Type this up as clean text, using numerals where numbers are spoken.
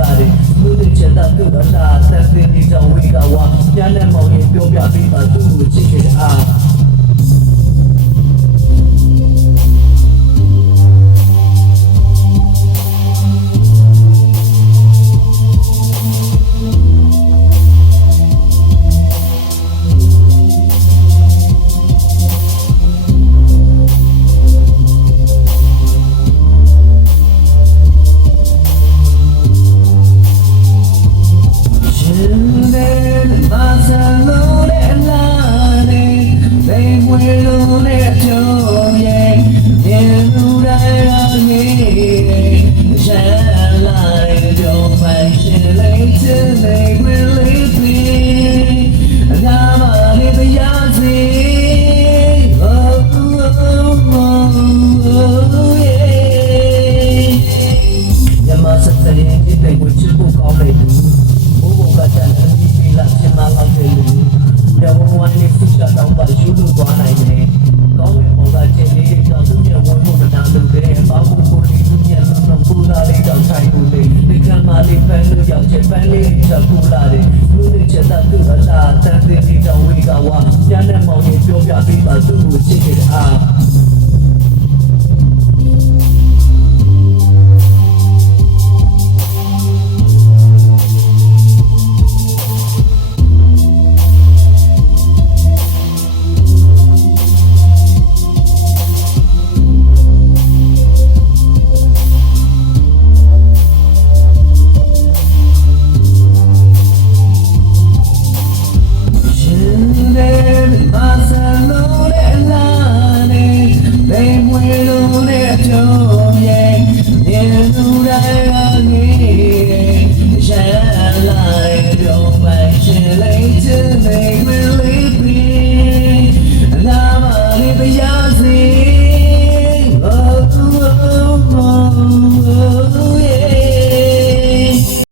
လာတယ်လူတွေချက်တာသူ့အလားတန်တင်နေကြောင်ဝေကဝါညာနဲ့မောင်ရင်ပြောပြပြီးပါသူ့ကိုချစ်ခဲ့တဲ့အားပန်းလေးချက်ပူလာတယ်လူတွေချက်တာသူ့အလားတန်တင်နေကြောင်ဝေကဝါညာနဲ့မောင်ရင်ပြောပြပြီးပါသူ့ကိုချစ်ခဲ့တဲ့အား